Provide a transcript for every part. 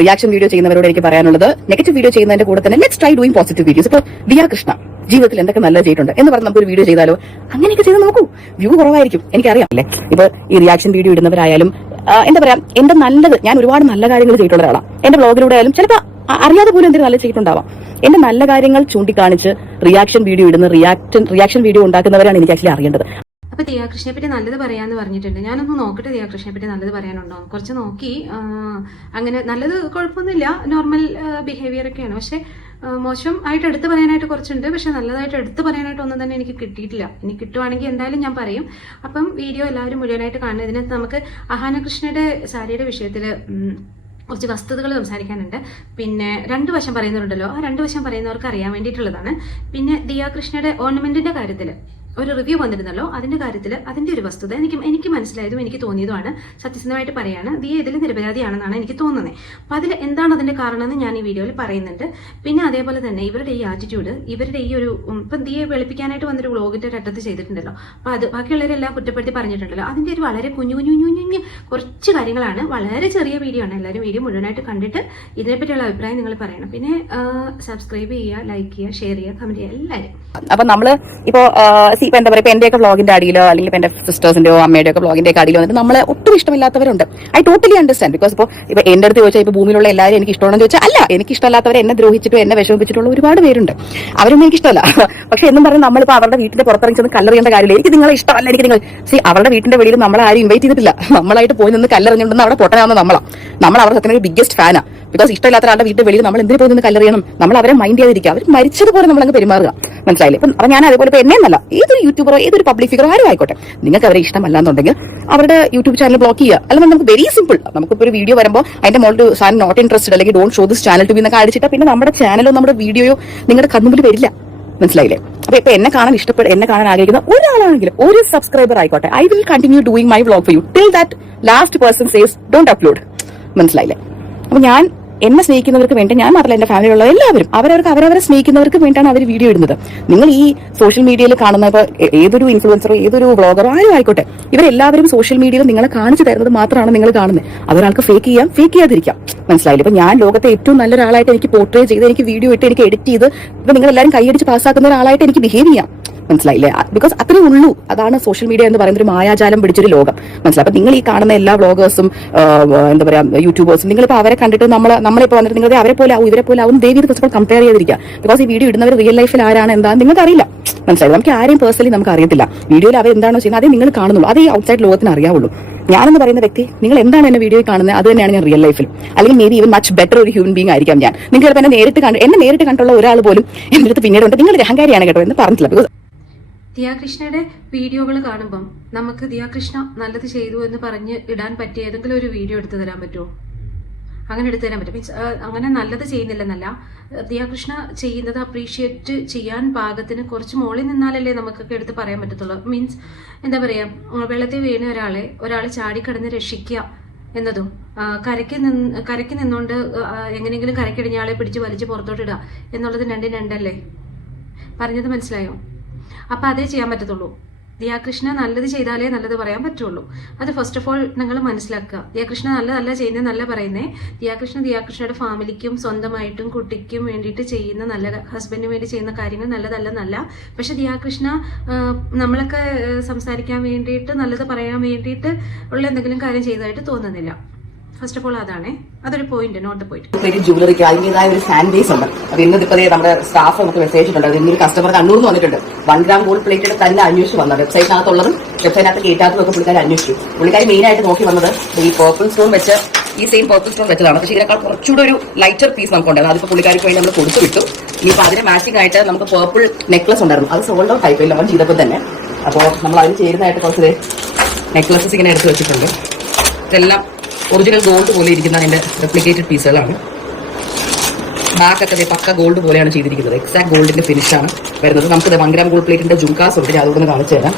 Reaction video ചെയ്യുന്നവരോട് എനിക്ക് പറയാനുള്ളത് നെഗറ്റീവ് വീഡിയോ ചെയ്യുന്നതിന്റെ കൂടെ തന്നെ let's try doing positive videos. ഇപ്പോൾ ദിയ കൃഷ്ണ ജീവിതത്തിൽ എന്തൊക്കെ നല്ല ചെയ്തിട്ടുണ്ട് എന്ന് പറഞ്ഞ് നമുക്കൊരു വീഡിയോ ചെയ്താലോ? അങ്ങനെയൊക്കെ ചെയ്ത് നോക്കൂ, വ്യൂ കുറവായിരിക്കും, എനിക്കറിയാം അല്ലേ. ഇപ്പൊ ഈ റിയാക്ഷൻ വീഡിയോ ഇടുന്നവരായാലും എന്താ പറയാ, എന്റെ നല്ലത്, ഞാൻ ഒരുപാട് നല്ല കാര്യങ്ങൾ ചെയ്തിട്ടുള്ള ഒരാളാണ്. എന്റെ ബ്ലോഗിലൂടെ ആയാലും ചിലപ്പോൾ അറിയാതെ പോലും എന്തെങ്കിലും നല്ല ചെയ്തിട്ടുണ്ടാവാം. എന്റെ നല്ല കാര്യങ്ങൾ ചൂണ്ടിക്കാണിച്ച് റിയാക്ഷൻ വീഡിയോ ഇടുന്ന റിയാക്ഷൻ വീഡിയോ ഉണ്ടാക്കുന്നവരാണ് എനിക്ക് ആക്ച്വലി അറിയേണ്ടത്. അപ്പൊ ദിയാകൃഷ്ണനെ പറ്റി നല്ലത് പറയാന്ന് പറഞ്ഞിട്ടുണ്ട്. ഞാനൊന്ന് നോക്കട്ടെ ദിയാകൃഷ്ണനെ പറ്റി നല്ലത് പറയാനുണ്ടോ. കുറച്ച് നോക്കി, അങ്ങനെ നല്ലത് കുഴപ്പമൊന്നുമില്ല, നോർമൽ ബിഹേവിയർ ഒക്കെയാണ്. പക്ഷെ മോശം ആയിട്ട് എടുത്തു പറയാനായിട്ട് കുറച്ചുണ്ട്. പക്ഷെ നല്ലതായിട്ട് എടുത്തു പറയാനായിട്ട് ഒന്നും തന്നെ എനിക്ക് കിട്ടിയിട്ടില്ല. ഇനി കിട്ടുവാണെങ്കിൽ എന്തായാലും ഞാൻ പറയും. അപ്പം വീഡിയോ എല്ലാവരും മുഴുവനായിട്ട് കാണുന്നത്. ഇതിനകത്ത് നമുക്ക് അഹാനകൃഷ്ണയുടെ സാരിയുടെ വിഷയത്തിൽ കുറച്ച് വസ്തുതകൾ സംസാരിക്കാനുണ്ട്. പിന്നെ രണ്ടു വശം പറയുന്നവരുണ്ടല്ലോ, ആ രണ്ടു വശം പറയുന്നവർക്ക് അറിയാൻ വേണ്ടിയിട്ടുള്ളതാണ്. പിന്നെ ദിയാകൃഷ്ണയുടെ ഓർണമെന്റിന്റെ കാര്യത്തിൽ ഒരു റിവ്യൂ വന്നിരുന്നല്ലോ, അതിന്റെ കാര്യത്തിൽ അതിന്റെ ഒരു വസ്തുത എനിക്ക് മനസ്സിലായതും എനിക്ക് തോന്നിയതുമാണ്. സത്യസന്ധമായിട്ട് പറയാണ്, ദിയ ഇതിൽ നിരപരാധിയാണെന്നാണ് എനിക്ക് തോന്നുന്നത്. അപ്പൊ അതിൽ എന്താണ് അതിന്റെ കാരണം എന്ന് ഞാൻ ഈ വീഡിയോയിൽ പറയുന്നുണ്ട്. പിന്നെ അതേപോലെ തന്നെ ഇവരുടെ ഈ ആറ്റിറ്റ്യൂഡ്, ഇവരുടെ ഈ ഒരു ഇപ്പം ദിയെ വെളുപ്പിക്കാനായിട്ട് വന്നൊരു വ്ളോഗിന്റെ ഒരറ്റത്ത് ചെയ്തിട്ടുണ്ടല്ലോ, അപ്പൊ അത് ബാക്കിയുള്ളവരെല്ലാം കുറ്റപ്പെടുത്തി പറഞ്ഞിട്ടുണ്ടല്ലോ. അതിന്റെ ഒരു വളരെ കുഞ്ഞു കുറച്ച് കാര്യങ്ങളാണ്, വളരെ ചെറിയ വീഡിയോ ആണ്. എല്ലാവരും വീഡിയോ മുഴുവനായിട്ട് കണ്ടിട്ട് ഇതിനെപ്പറ്റിയുള്ള അഭിപ്രായം നിങ്ങൾ പറയണം. പിന്നെ സബ്സ്ക്രൈബ് ചെയ്യുക, ലൈക്ക് ചെയ്യുക, ഷെയർ ചെയ്യുക, കമന്റ് ചെയ്യുക എല്ലാവരും. അപ്പൊ നമ്മള് ഇപ്പൊ എന്താ പറയുക, ഇപ്പൊ എന്റെയൊക്കെ വ്ളോഗിന്റെ അടിയിലോ അല്ലെങ്കിൽ എന്റെ സിസ്റ്റേഴ്സിന്റെയോ അമ്മയുടെയോ ഒക്കെ വ്ളോഗിന്റെ അടിയിലോ വന്നിട്ട് നമ്മളെ ഒട്ടും ഇഷ്ടമില്ലാത്തവരുണ്ട്. I totally understand. ബിക്കോസ് ഇപ്പൊ എന്റെ അടുത്ത് ചോദിച്ചാൽ ഇപ്പൊ ഭൂമിയിലുള്ള എല്ലാവരും എനിക്ക് ഇഷ്ടമാണെന്ന് ചോദിച്ചാൽ അല്ല, എനിക്ക് ഇഷ്ടമല്ലാത്തവരെ എന്നെ ദ്രോഹിച്ചിട്ടോ എന്നെ വിഷമിപ്പിച്ചിട്ടുള്ള ഒരുപാട് പേരുണ്ട്. അവരൊന്നും എനിക്ക് ഇഷ്ടമല്ല. പക്ഷെ എന്നും പറഞ്ഞ് നമ്മളിപ്പോ അവരുടെ വീട്ടിന്റെ പുറത്തിറങ്ങി ചെന്ന് കല്ലെറിയേണ്ട കാര്യമില്ല. എനിക്ക് നിങ്ങളെ ഇഷ്ടമല്ല, എനിക്ക് നിങ്ങൾ അവരുടെ വീട്ടിന്റെ വെളിയിൽ നമ്മളെ ആരും ഇൻവൈറ്റ് ചെയ്തിട്ടില്ല. നമ്മളായിട്ട് പോയി നിന്ന് കല്ലെറിഞ്ഞുകൊണ്ടെന്ന് അവിടെ പൊട്ടനാവുന്ന നമ്മൾ അവരുടെ സത്യത്തിൽ ബിഗ്ഗസ്റ്റ് ഫാനാ. ബിക്കോസ് ഇഷ്ടമില്ലാത്ത ഒരാളുടെ വീട്ടിൽ വെളിയിൽ നമ്മൾ എന്തിനു പോയി നിന്ന് കല്ലെറിയണം? നമ്മൾ അവരെ മൈൻഡ് ചെയ്യാതിരിക്കുക, അവർ മരിച്ചതുപോലെ നമ്മളങ്ങ് പെരുമാറുക. മനസ്സിലായില്ലേ? അപ്പൊ ഞാൻ അതേപോലെ ഇപ്പൊ എന്നെന്നല്ല, ഏതൊരു യൂട്യൂബറോ ഏതൊരു പബ്ലിക് ഫിഗറോ ആരും ആയിക്കോട്ടെ, നിങ്ങൾക്ക് അവരെ ഇഷ്ടമല്ലാന്നുണ്ടെങ്കിൽ അവരുടെ യൂട്യൂബ് ചാനൽ ബ്ലോക്ക് ചെയ്യുക. അല്ലെങ്കിൽ നമുക്ക് വെരി സിമ്പിൾ, നമുക്കിപ്പോൾ ഒരു വീഡിയോ വരുമ്പോൾ അതിന്റെ മോളിൽ സാധനം നോട്ട് ഇൻട്രസ്റ്റഡ് അല്ലെങ്കിൽ don't show this channel to be എന്നൊക്കെ അടിച്ചിട്ട് പിന്നെ നമ്മുടെ ചാനലോ നമ്മുടെ വീഡിയോയോ നിങ്ങളുടെ കൺമുമ്പിൽ വരില്ല. മനസ്സിലായില്ലേ? അപ്പൊ ഇപ്പൊ എന്നെ കാണാൻ ആഗ്രഹിക്കുന്ന ഒരാളാണെങ്കിലും ഒരു സബ്സ്ക്രൈബർ ആയിക്കോട്ടെ, I will continue doing my vlog for you till that last person says don't upload. മനസ്സിലായില്ലേ? അപ്പൊ ഞാൻ എന്നെ സ്നേഹിക്കുന്നവർക്ക് വേണ്ടി, ഞാൻ മാത്രമല്ല എന്റെ ഫാമിലിയുള്ള എല്ലാവരും അവരവരെ സ്നേഹിക്കുന്നവർക്ക് വേണ്ടിയാണ് അവർ വീഡിയോ ഇടുന്നത്. നിങ്ങൾ ഈ സോഷ്യൽ മീഡിയയിൽ കാണുന്ന ഇപ്പൊ ഏതൊരു ഇൻഫ്ലുവൻസറോ ഏതൊരു വ്ളോഗറോ ആരും ആയിക്കോട്ടെ, ഇവരെല്ലാവരും സോഷ്യൽ മീഡിയയിൽ നിങ്ങളെ കാണിച്ചു തരുന്നത് മാത്രമാണ് നിങ്ങൾ കാണുന്നത്. അതൊരാൾക്ക് ഫേക്ക് ചെയ്യാതിരിക്കാം. മനസ്സിലായില്ലേ? ഇപ്പൊ ഞാൻ ലോകത്തെ ഏറ്റവും നല്ലൊരാളായിട്ട് എനിക്ക് പോർട്രേ ചെയ്ത് എനിക്ക് വീഡിയോ ഇട്ട് എനിക്ക് എഡിറ്റ് ചെയ്ത് ഇപ്പൊ നിങ്ങൾ എല്ലാവരും കൈയടിച്ച് പാസ്സാക്കുന്ന ഒരാളായിട്ട് എനിക്ക് ബിഹേവ് ചെയ്യാം. മനസ്സിലായില്ലേ? ബിക്കോസ് അത്രേ ഉള്ളൂ. അതാണ് സോഷ്യൽ മീഡിയ എന്ന് പറയുന്ന ഒരു മായാജാലം പിടിച്ചൊരു ലോകം. മനസ്സിലായി? അപ്പൊ നിങ്ങൾ ഈ കാണുന്ന എല്ലാ വ്ളോഗേഴ്സും എന്താ പറയാ യൂട്യൂബേഴ്സും നിങ്ങളിപ്പോ അവരെ കണ്ടിട്ട് നമ്മളിപ്പോ വന്നിട്ട് നിങ്ങൾ അവരെ പോലെ ആവും ഇവരെ പോലെ ആവും ദയവ് കുറച്ച് കമ്പയർ ചെയ്യാതിരിക്കുക. ബിക്കോസ് ഈ വീഡിയോ ഇടുന്നവർ റിയൽ ലൈഫിൽ ആരാണ് എന്താണെന്ന് നിങ്ങൾക്ക് അറിയില്ല. മനസ്സിലായി? നമുക്ക് ആരെയും പേഴ്സണലി നമുക്ക് അറിയത്തില്ല. വീഡിയോയിൽ അവർ എന്താണോ ചെയ്യുന്നത് അതേ നിങ്ങൾ കാണുന്നുള്ളൂ, അതേ ഔട്ട്സൈഡ് ലോകത്തിന് അറിയാവുള്ളൂ. ഞാനെന്ന് പറയുന്ന വ്യക്തി, നിങ്ങൾ എന്താണ് എന്നെ വീഡിയോയിൽ കാണുന്നത് അത് തന്നെയാണ് ഞാൻ റിയൽ ലൈഫിൽ. അല്ലെങ്കിൽ may be even much better ഒരു ഹ്യൂമൻ ബീങ് ആയിരിക്കാം ഞാൻ. നിങ്ങൾ ചിലപ്പോൾ എന്നെ നേരിട്ട് കണ്ടുള്ള ഒരാൾ പോലും എന്റെ അടുത്ത് പിന്നീട് ഉണ്ട് നിങ്ങൾ അഹങ്കാരിയാണ് കേട്ടോ എന്ന് പറഞ്ഞിട്ടില്ല. ബിക്കോസ് ദിയാകൃഷ്ണയുടെ വീഡിയോകൾ കാണുമ്പം നമുക്ക് ദിയാകൃഷ്ണ നല്ലത് ചെയ്തു എന്ന് പറഞ്ഞ് ഇടാൻ പറ്റിയ ഏതെങ്കിലും ഒരു വീഡിയോ എടുത്തു തരാൻ പറ്റുമോ? അങ്ങനെ എടുത്തു തരാൻ പറ്റും. മീൻസ് അങ്ങനെ നല്ലത് ചെയ്യുന്നില്ലെന്നല്ല, ദിയാകൃഷ്ണ ചെയ്യുന്നത് അപ്രീഷിയേറ്റ് ചെയ്യാൻ പാകത്തിന് കുറച്ച് മോളിൽ നിന്നാലല്ലേ നമുക്കൊക്കെ എടുത്ത് പറയാൻ പറ്റത്തുള്ളൂ. മീൻസ് എന്താ പറയാ, വെള്ളത്തിൽ വീണ ഒരാൾ ചാടിക്കടന്ന് രക്ഷിക്കുക എന്നതും കരയ്ക്ക് നിന്നുകൊണ്ട് എങ്ങനെയെങ്കിലും കരയ്ക്കിടിഞ്ഞ ആളെ പിടിച്ച് വലിച്ച് പുറത്തോട്ടിടുക എന്നുള്ളത് രണ്ടും രണ്ടല്ലേ? പറഞ്ഞത് മനസ്സിലായോ? അപ്പൊ അതേ ചെയ്യാൻ പറ്റത്തുള്ളൂ. ദിയാകൃഷ്ണ നല്ലത് ചെയ്താലേ നല്ലത് പറയാൻ പറ്റുള്ളൂ. അത് ഫസ്റ്റ് ഓഫ് ഓൾ നിങ്ങൾ മനസ്സിലാക്കുക. ദിയാകൃഷ്ണ നല്ലതല്ല ചെയ്യുന്നത്, നല്ല പറയുന്നേ. ദിയാകൃഷ്ണയുടെ ഫാമിലിക്കും സ്വന്തമായിട്ടും കുട്ടിക്കും വേണ്ടിയിട്ട് ചെയ്യുന്ന, നല്ല ഹസ്ബൻഡിന് വേണ്ടി ചെയ്യുന്ന കാര്യങ്ങൾ നല്ലതല്ലെന്നല്ല. പക്ഷെ ദിയാകൃഷ്ണ നമ്മളൊക്കെ സംസാരിക്കാൻ വേണ്ടിയിട്ട് നല്ലത് പറയാൻ വേണ്ടിയിട്ട് ഉള്ള എന്തെങ്കിലും കാര്യം ചെയ്തതായിട്ട് തോന്നുന്നില്ല. ഫസ്റ്റ് ഓഫ് ഓൾ അതൊരു പോയിന്റ്, നോട്ട് പോയിന്റ്. ജുവലറിക്ക് അതിന്റേതായ ഒരു ഫാൻ ബേസ് ഉണ്ട്. അപ്പൊ ഇന്നിപ്പോ നമ്മുടെ സ്റ്റാഫ് നമുക്ക് മെസ്സേജ് ഇട്ടുണ്ട്. ഇന്നൊരു കസ്റ്റമർ കണ്ണൂർന്ന് വന്നിട്ടുണ്ട്. 1 gram ഗോൾഡ് പ്ലേറ്റഡ് തന്നെ അന്വേഷിച്ച് വന്നത്. വെബ്സൈറ്റിനകത്തുള്ളതും വെബ്സൈറ്റിനകത്ത് കേറ്റാത്തതും ഒക്കെ പുള്ളിക്കാരി അന്വേഷിച്ചു. പുള്ളിക്കാരി മെയിൻ ആയിട്ട് നോക്കി വന്നത് ഈ പേർപ്പിൾ സ്റ്റോൺ വെച്ച്, ഈ സെയിം പേർപ്പിൾ സ്റ്റോൺ വെച്ചതാണ്. പക്ഷേ ഇതിനേക്കാൾ കുറച്ചുകൂടെ ഒരു ലൈറ്റർ പീസ് നമുക്കുണ്ടായിരുന്നു. അതിപ്പോ പുള്ളിക്കാരിക്ക് വേണ്ടി നമ്മൾ കൊടുത്തു വിട്ടു. ഇനിയിപ്പോ അതിന് മാച്ചിങ് ആയിട്ട് നമുക്ക് പേർപ്പിൾ നെക്ലസ് ഉണ്ടായിരുന്നു. അത് സോൾഡ് ഔട്ട് ആയിപ്പോയി ലോൺ ചെയ്തപ്പോൾ തന്നെ. അപ്പോൾ നമ്മൾ അതിന് ചേരുന്നതായിട്ട് കുറച്ച് നെക്ലസസ് ഇങ്ങനെ എടുത്ത് വെച്ചിട്ടുണ്ട്. ഇതെല്ലാം ഒറിജിനൽ ഗോൾഡ് പോലെ ഇരിക്കുന്ന അതിന്റെ റെപ്ലിക്കേറ്റഡ് പീസുകളാണ്. ബാക്കൊക്കെ പക്ക ഗോൾഡ് പോലെയാണ് ചെയ്തിരിക്കുന്നത്. എക്സാക്ട് ഗോൾഡിന്റെ ഫിനിഷാണ് വരുന്നത്. നമുക്ക് 1 gram ഗോൾഡ് പ്ലേറ്റിന്റെ ജുംകാസ് ഉണ്ട്, അതുകൊണ്ട് കാണിച്ചു തരാം.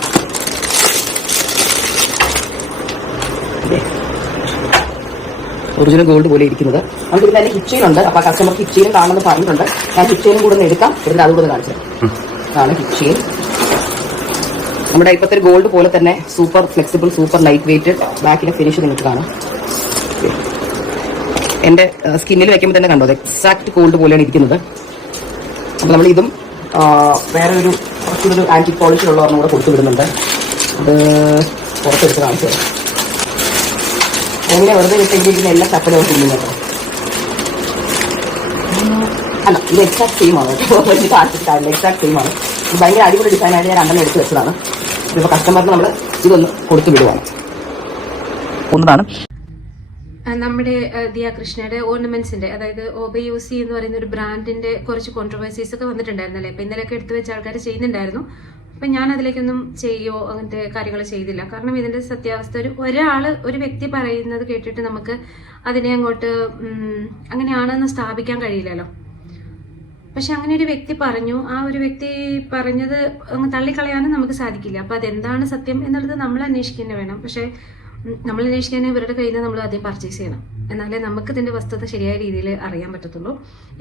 ഒറിജിനൽ ഗോൾഡ് പോലെ ഇരിക്കുന്നത്. നമുക്ക് ഇതിന്റെ ഹിച്ചയിലുണ്ട്. അപ്പൊ കസ്റ്റമർക്ക് ഹിച്ചയിലും കാണുമെന്ന് പറഞ്ഞിട്ടുണ്ട്. ഞാൻ ഹിച്ചയിലും കൂടെ ഒന്ന് എടുക്കാം, ഇതിന്റെ അതുകൂടെ കാണിച്ചു തരാം. അതാണ് ഹിച്ചയിൽ. നമ്മുടെ ഇപ്പോഴത്തെ ഗോൾഡ് പോലെ തന്നെ super flexible, super light weight. ബാക്കിലെ ഫിനിഷ് നിങ്ങൾക്ക് കാണാം. എൻ്റെ സ്കിന്നിൽ വെക്കുമ്പോൾ തന്നെ കണ്ടോ എക്സാക്ട് ഗോൾഡ് പോലെയാണ് ഇരിക്കുന്നത്. അപ്പോൾ നമ്മൾ ഇതും വേറെ ഒരു കുറച്ചൊരു ആൻറ്റി പോളിഷിലുള്ള ഒരെണ്ണം കൂടെ കൊടുത്തു വിടുന്നുണ്ട്. അത് പുറത്തെടുത്ത് കാണിച്ചു തരാം. എങ്ങനെ വെറുതെ വിട്ടിരിക്കുന്ന എല്ലാ ചപ്പലും തിന്നുന്നു കേട്ടോ. അല്ല, ഇത് എക്സാക്ട് സെയിം ആണ് കേട്ടോ. കാണിച്ചിട്ട് കാര്യമില്ല, എക്സാക്ട് സെയിം ആണ്. ഇത് ഭയങ്കര അടിപൊളി ഡിസൈനായിട്ട് ഞാൻ 2 എടുത്ത് വെച്ചതാണ്. ഇതിപ്പോൾ കസ്റ്റമറിന് നമ്മൾ ഇതൊന്ന് കൊടുത്തു വിടുവാണ്. ഒന്നതാണ് നമ്മുടെ ദിയ കൃഷ്ണയുടെ ഓർണമെന്റ്സിന്റെ, അതായത് OBUC എന്ന് പറയുന്ന ഒരു ബ്രാൻഡിന്റെ കുറച്ച് കോൺട്രവേഴ്സീസ് ഒക്കെ വന്നിട്ടുണ്ടായിരുന്നല്ലേ. അപ്പൊ ഇന്നലെയൊക്കെ എടുത്തു വെച്ച ആൾക്കാർ ചെയ്യുന്നുണ്ടായിരുന്നു. അപ്പൊ ഞാൻ അതിലേക്കൊന്നും ചെയ്യോ അങ്ങനത്തെ കാര്യങ്ങൾ ചെയ്തില്ല. കാരണം ഇതിന്റെ സത്യാവസ്ഥ ഒരു വ്യക്തി പറയുന്നത് കേട്ടിട്ട് നമുക്ക് അതിനെ അങ്ങോട്ട് അങ്ങനെയാണെന്ന് സ്ഥാപിക്കാൻ കഴിയില്ലല്ലോ. പക്ഷെ അങ്ങനെ ഒരു വ്യക്തി പറഞ്ഞു, ആ ഒരു വ്യക്തി പറഞ്ഞത് അങ്ങ് തള്ളിക്കളയാനും നമുക്ക് സാധിക്കില്ല. അപ്പൊ അതെന്താണ് സത്യം എന്നുള്ളത് നമ്മൾ അന്വേഷിക്കുക തന്നെ വേണം. പക്ഷെ നമ്മൾ അന്വേഷിക്കാൻ ഇവരുടെ കയ്യിൽ നിന്ന് നമ്മൾ ആദ്യം പർച്ചേസ് ചെയ്യണം, എന്നാലേ നമുക്ക് ഇതിന്റെ വസ്തുത ശരിയായ രീതിയിൽ അറിയാൻ പറ്റത്തുള്ളൂ.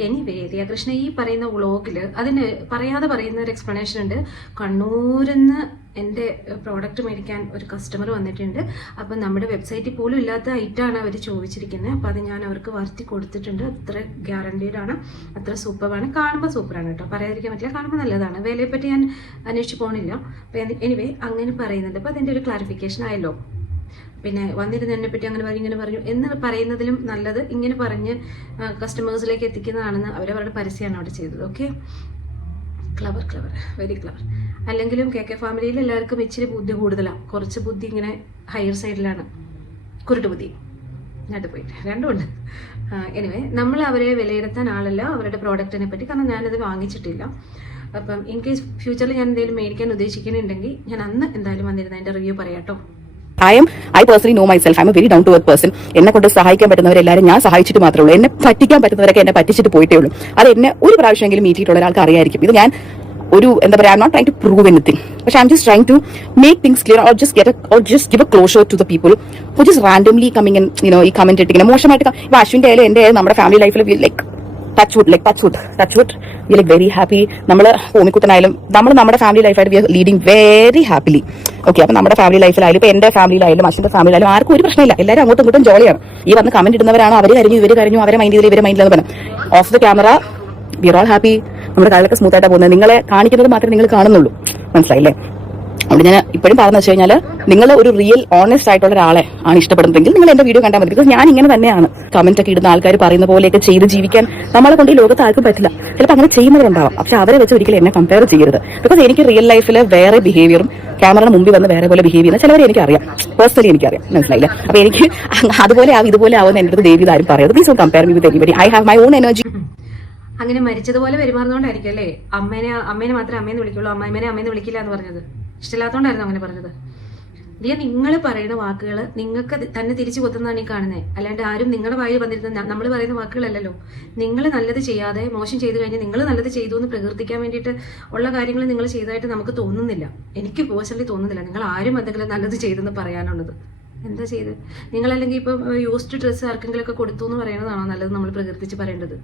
എനിവേ, ദിയ കൃഷ്ണ ഈ പറയുന്ന വ്ളോഗിൽ അതിന് പറയാതെ പറയുന്ന ഒരു എക്സ്പ്ലനേഷൻ ഉണ്ട്. കണ്ണൂരിന്ന് എൻ്റെ പ്രോഡക്റ്റ് മേടിക്കാൻ ഒരു കസ്റ്റമർ വന്നിട്ടുണ്ട്. അപ്പം നമ്മുടെ വെബ്സൈറ്റിൽ പോലും ഇല്ലാത്ത ഐറ്റമാണ് അവർ ചോദിച്ചിരിക്കുന്നത്. അപ്പം അത് ഞാൻ അവർക്ക് വരുത്തി കൊടുത്തിട്ടുണ്ട്. അത്ര ഗ്യാരണ്ടീഡ് ആണ്, അത്ര സൂപ്പറാണ്. കാണുമ്പോൾ സൂപ്പറാണ് കേട്ടോ, പറയാതിരിക്കാൻ പറ്റില്ല. കാണുമ്പോൾ നല്ലതാണ്. വിലയെപ്പറ്റി ഞാൻ അന്വേഷിച്ച് പോകണില്ല. അപ്പം എനിവേ അങ്ങനെ പറയുന്നുണ്ട്. അപ്പം അതിൻ്റെ ഒരു ക്ലാരിഫിക്കേഷൻ ആയല്ലോ. പിന്നെ വന്നിരുന്ന് എന്നെ പറ്റി അങ്ങനെ ഇങ്ങനെ പറഞ്ഞു എന്ന് പറയുന്നതിലും നല്ലത് ഇങ്ങനെ പറഞ്ഞ് കസ്റ്റമേഴ്സിലേക്ക് എത്തിക്കുന്നതാണെന്ന് അവരവരുടെ പരസ്യമാണ് അവിടെ ചെയ്തത്. Okay, clever very clever. അല്ലെങ്കിലും KK ഫാമിലിയിൽ എല്ലാവർക്കും ഇച്ചിരി ബുദ്ധി കൂടുതലാണ്. കുറച്ച് ബുദ്ധി ഇങ്ങനെ ഹയർ സൈഡിലാണ്, കുരുട്ട് ബുദ്ധി. അത് പോയിട്ട് രണ്ടുമുണ്ട്. എനിവേ, നമ്മൾ അവരെ വിലയിരുത്താൻ ആളല്ല അവരുടെ പ്രോഡക്റ്റിനെ പറ്റി. കാരണം ഞാനത് വാങ്ങിച്ചിട്ടില്ല. അപ്പം ഇൻ കേസ് ഫ്യൂച്ചറിൽ ഞാൻ എന്തെങ്കിലും മേടിക്കാൻ ഉദ്ദേശിക്കുന്നുണ്ടെങ്കിൽ ഞാൻ അന്ന് എന്തായാലും വന്നിരുന്ന അതിൻ്റെ റിവ്യൂ പറയാട്ടോ. I personally know myself. I'm a very down to earth person. എന്നെ കൊണ്ട് സഹായിക്കാൻ പറ്റുന്നവരെല്ലാവരും ഞാൻ സഹായിച്ചിട്ട് മാത്രമേ ഉള്ളൂ. എന്നെ പറ്റിക്കാൻ പറ്റുന്നവരൊക്കെ എന്നെ പറ്റിച്ചിട്ട് പോയിട്ടേ ഉള്ളൂ. അത് എന്നെ ഒരു പ്രാവശ്യമെങ്കിലും മീറ്റ് ചെയ്തിട്ടുള്ള ഒരാൾക്ക് അറിയായിരിക്കും. ഇത് ഞാൻ ഒരു എന്താ പറയുക, I'm not trying to prove anything. പക്ഷെ I'm just trying to make things clear or just give a closure to the people who just randomly coming in, ഈ കമന്റ് ഇട്ടിങ്ങനെ മോശമായിട്ട്. ഇപ്പൊ അശ്വിന്റെ ആയാലും എന്റെ ആയാലും നമ്മുടെ ഫാമിലി ലൈഫിൽ like touch wood we like very happy. നമ്മൾ ഓമിക്കുട്ടനായാലും നമ്മൾ നമ്മുടെ ഫാമിലി ലൈഫായിട്ട് we are leading very happily. Okay, അപ്പൊ നമ്മുടെ ഫാമിലി ലൈഫിലായാലും ഇപ്പൊ എന്റെ ഫാമിലിയിലായാലും അശ്വിന്റെ ഫാമിലിയിലായാലും ആർക്കും ഒരു പ്രശ്നമില്ല. എല്ലാവരും അങ്ങോട്ടും ഇങ്ങോട്ടും ജോളിയാണ്. ഈ വന്ന് കമന്റ് ഇടുന്നവരാണ് അവർ കരഞ്ഞു ഇവർ കരഞ്ഞു, അവരെ മൈൻഡ് ചെയ്തില്ല ഇവരെ മൈൻഡിലെന്ന് പറഞ്ഞു. Off the camera we are all happy. നമ്മുടെ കാര്യങ്ങളൊക്കെ സ്മൂത്ത് ആയിട്ടാണ് പോകുന്നത്. നിങ്ങളെ കാണിക്കുന്നത് മാത്രമേ നിങ്ങൾ കാണുന്നുള്ളൂ, മനസ്സിലായില്ലേ? അതുകൊണ്ട് ഞാൻ ഇപ്പോഴും പറഞ്ഞു വെച്ച് കഴിഞ്ഞാൽ നിങ്ങൾ ഒരു റിയൽ ഓണസ്റ്റ് ആയിട്ടുള്ള ഒരാളെ ആണ് ഇഷ്ടപ്പെടുന്നതെങ്കിൽ നിങ്ങൾ എന്റെ വീഡിയോ കണ്ടാൽ മതി. ബിക്കോസ് ഞാൻ ഇങ്ങനെ തന്നെയാണ്. കമന്റ് ഒക്കെ ഇടുന്ന ആൾക്കാർ പറയുന്ന പോലെയൊക്കെ ചെയ്ത് ജീവിക്കാൻ നമ്മളെ കൊണ്ട് ഈ ലോകത്ത് ആർക്കും പറ്റില്ല. ചിലപ്പോൾ അങ്ങനെ ചെയ്യുന്നവരുണ്ടാവും. പക്ഷെ അവരെ വെച്ച് ഒരിക്കലും എന്നെ കമ്പയർ ചെയ്യരുത്. ബിക്കോസ് എനിക്ക് റിയൽ ലൈഫിൽ വേറെ ബിഹേവിയറും ക്യാമറയുടെ മുമ്പിൽ വന്ന് വേറെ പോലെ ബിഹേവ് ചെയ്യുന്ന ചിലവരെ എനിക്കറിയാം, പേഴ്സണലി എനിക്കറിയാം, മനസ്സിലായില്ല? അപ്പൊ എനിക്ക് അതുപോലെ ആവും ഇതുപോലെ ആവുന്ന എന്റെ അടുത്ത് ദേവി ആരും പറയരുത്. Please don't compare me with anybody. I have my own energy. അങ്ങനെ മരിച്ചതുപോലെ പെരുമാറുന്നോണ്ടായിരിക്കും അല്ലേ അമ്മേനെ മാത്രമേ അമ്മേന്ന് വിളിക്കുള്ളൂ, അമ്മായിമേനെ അമ്മേന്ന് വിളിക്കില്ല എന്ന് പറഞ്ഞത്? ഇഷ്ടമില്ലാത്തോണ്ടായിരുന്നു അങ്ങനെ പറഞ്ഞത്. ദിയ, നിങ്ങൾ പറയുന്ന വാക്കുകൾ നിങ്ങൾക്ക് തന്നെ തിരിച്ചു കൊത്തുന്നതാണ് ഈ കാണുന്നത്. അല്ലാണ്ട് ആരും നിങ്ങളുടെ വായിൽ വന്നിരുന്ന നമ്മൾ പറയുന്ന വാക്കുകളല്ലല്ലോ. നിങ്ങൾ നല്ലത് ചെയ്യാതെ മോശം ചെയ്തു കഴിഞ്ഞാൽ നിങ്ങൾ നല്ലത് ചെയ്തു എന്ന് പ്രകീർത്തിക്കാൻ വേണ്ടിയിട്ട് ഉള്ള കാര്യങ്ങൾ നിങ്ങൾ ചെയ്തതായിട്ട് നമുക്ക് തോന്നുന്നില്ല. എനിക്ക് പേഴ്സണലി തോന്നുന്നില്ല നിങ്ങൾ ആരും എന്തെങ്കിലും നല്ലത് ചെയ്തെന്ന് പറയാനുള്ളത്. എന്താ ചെയ്ത്? നിങ്ങളല്ലെങ്കിൽ ഇപ്പം യൂസ്ഡ് ഡ്രസ്സ് ആർക്കെങ്കിലും ഒക്കെ കൊടുത്തു എന്ന് പറയുന്നതാണോ നല്ലത് നമ്മൾ പ്രകീർത്തിച്ച് പറയേണ്ടത്?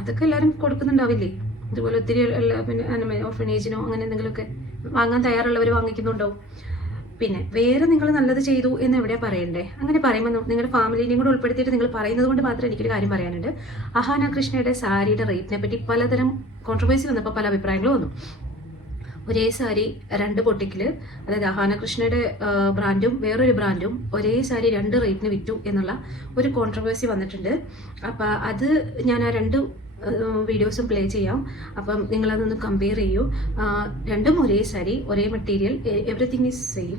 അതൊക്കെ എല്ലാവരും കൊടുക്കുന്നുണ്ടാവില്ലേ? ഇതുപോലെ ഒത്തിരി പിന്നെ ഓർഫനേജിനോ അങ്ങനെ എന്തെങ്കിലുമൊക്കെ വാങ്ങാൻ തയ്യാറുള്ളവർ വാങ്ങിക്കുന്നുണ്ടാവും. പിന്നെ വേറെ നിങ്ങൾ നല്ലത് ചെയ്തു എന്ന് എവിടെയാ പറയണ്ടേ? അങ്ങനെ പറയുമ്പോൾ നിങ്ങളുടെ ഫാമിലിനെയും കൂടെ ഉൾപ്പെടുത്തിയിട്ട് നിങ്ങൾ പറയുന്നത് കൊണ്ട് മാത്രം എനിക്കൊരു കാര്യം പറയാനുണ്ട്. അഹാന കൃഷ്ണയുടെ സാരിയുടെ റേറ്റിനെ പറ്റി പലതരം കോൺട്രവേഴ്സി വന്നപ്പോൾ പല അഭിപ്രായങ്ങളും വന്നു. ഒരേ സാരി 2 പൊട്ടിക്കിൽ, അതായത് അഹാന കൃഷ്ണയുടെ ബ്രാൻഡും വേറൊരു ബ്രാൻഡും ഒരേ സാരി 2 റേറ്റിന് വിറ്റു എന്നുള്ള ഒരു കോൺട്രവേഴ്സി വന്നിട്ടുണ്ട്. അപ്പം അത് ഞാൻ ആ 2 വീഡിയോസും പ്ലേ ചെയ്യാം. അപ്പം നിങ്ങളതൊന്ന് കമ്പയർ ചെയ്യൂ. രണ്ടും ഒരേ സാരി, ഒരേ മെറ്റീരിയൽ, എവറിത്തിങ് ഈസ് സെയിം.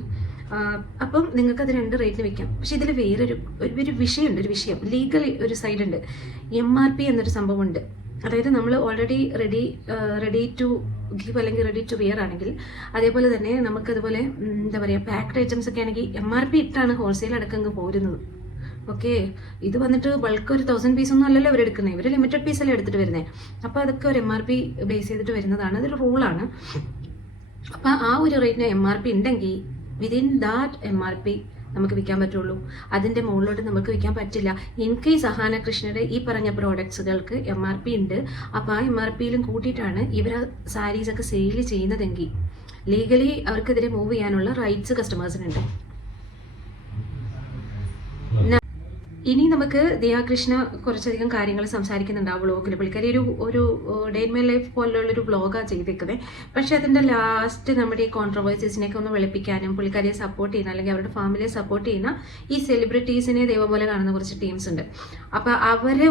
അപ്പം നിങ്ങൾക്ക് അത് 2 റേറ്റിന് വെക്കാം. പക്ഷെ ഇതിൽ വേറൊരു വിഷയമുണ്ട്. ഒരു വിഷയം ലീഗലി ഒരു സൈഡ് ഉണ്ട്. MRP എന്നൊരു സംഭവമുണ്ട്. അതായത് നമ്മൾ ഓൾറെഡി റെഡി ടു ഗിവ് അല്ലെങ്കിൽ റെഡി ടു വെയർ ആണെങ്കിൽ, അതേപോലെ തന്നെ നമുക്കതുപോലെ എന്താ പറയുക, പാക്ഡ് ഐറ്റംസ് ഒക്കെ ആണെങ്കിൽ MRP ഇട്ടാണ് ഹോൾസെയിൽ അടക്കം പോരുന്നത്. ഓക്കെ, ഇത് വന്നിട്ട് ബൾക്ക് ഒരു 1000 പീസ് ഒന്നും അല്ലല്ലോ അവർ എടുക്കുന്നത്. ഇവർ ലിമിറ്റഡ് പീസല്ലേ എടുത്തിട്ട് വരുന്നത്. അപ്പോൾ അതൊക്കെ ഒരു MRP ബേസ് ചെയ്തിട്ട് വരുന്നതാണ്. അതൊരു റൂളാണ്. അപ്പം ആ ഒരു റേറ്റിന് MRP ഉണ്ടെങ്കിൽ വിതിൻ ദാറ്റ് MRP നമുക്ക് വിൽക്കാൻ പറ്റുള്ളൂ. അതിൻ്റെ മുകളിലോട്ട് നമുക്ക് വിൽക്കാൻ പറ്റില്ല. ഇൻ കേസ് അഹാന കൃഷ്ണയുടെ ഈ പറഞ്ഞ പ്രോഡക്ട്സുകൾക്ക് MRP ഉണ്ട്, അപ്പോൾ ആ MRPയിലും കൂട്ടിയിട്ടാണ് ഇവർ സാരീസൊക്കെ സെയിൽ ചെയ്യുന്നതെങ്കിൽ ലീഗലി അവർക്കെതിരെ മൂവ് ചെയ്യാനുള്ള റൈറ്റ്സ് കസ്റ്റമേഴ്സിനുണ്ട്. ഇനി നമുക്ക് ദിയാകൃഷ്ണ കുറച്ചധികം കാര്യങ്ങൾ സംസാരിക്കുന്നുണ്ട് ആ വ്ളോഗിൽ. പുള്ളിക്കാരി ഒരു ഡേ ഇൻ മൈ ലൈഫ് പോലുള്ളൊരു വ്ളോഗാണ് ചെയ്തേക്കുന്നത്. പക്ഷെ അതിൻ്റെ ലാസ്റ്റ് നമ്മുടെ ഈ കോൺട്രവേഴ്സീസിനെയൊക്കെ ഒന്ന് വെളുപ്പിക്കാനും പുള്ളിക്കാരിയെ സപ്പോർട്ട് ചെയ്യുന്ന അല്ലെങ്കിൽ അവരുടെ ഫാമിലിയെ സപ്പോർട്ട് ചെയ്യുന്ന ഈ സെലിബ്രിറ്റീസിനെ ദൈവം പോലെ കാണുന്ന കുറച്ച് ടീംസ് ഉണ്ട്. അപ്പോൾ അവരെ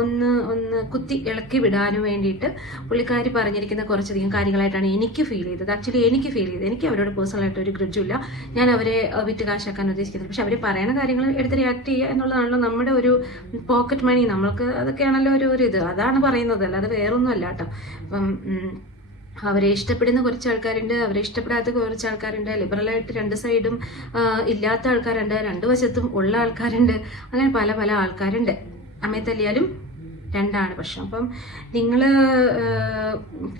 ഒന്ന് കുത്തി ഇളക്കി വിടാനും വേണ്ടിയിട്ട് പുള്ളിക്കാരി പറഞ്ഞിരിക്കുന്ന കുറച്ചധികം കാര്യങ്ങളായിട്ടാണ് എനിക്ക് ഫീൽ ചെയ്തത്. ആക്ച്വലി എനിക്ക് ഫീൽ ചെയ്തത്, എനിക്ക് അവരോട് പേഴ്സണലായിട്ട് ഒരു ഗ്രഡ്ജില്ല. ഞാൻ അവരെ വിറ്റ് കാശാക്കാൻ ഉദ്ദേശിക്കുന്നത്. പക്ഷെ അവർ പറയുന്ന കാര്യങ്ങൾ എടുത്ത് റിയാക്ട് ചെയ്യുക എന്നുള്ളതാണല്ലോ നമ്മുടെ ഒരു പോക്കറ്റ് മണി. നമ്മൾക്ക് അതൊക്കെയാണല്ലോ ഒരു ഇത്. അതാണ് പറയുന്നത്, അല്ലാതെ വേറൊന്നും അല്ല കേട്ടോ. അപ്പം അവരെ ഇഷ്ടപ്പെടുന്ന കുറച്ച് ആൾക്കാരുണ്ട്, അവരെ ഇഷ്ടപ്പെടാത്ത കുറച്ച് ആൾക്കാരുണ്ട്. ലിബറലായിട്ട് രണ്ട് സൈഡും ഇല്ലാത്ത ആൾക്കാരുണ്ട്, രണ്ടു വശത്തും ഉള്ള ആൾക്കാരുണ്ട്. അങ്ങനെ പല പല ആൾക്കാരുണ്ട്. അമ്മയെ തല്ലിയാലും രണ്ടാണ് പക്ഷം. അപ്പം നിങ്ങൾ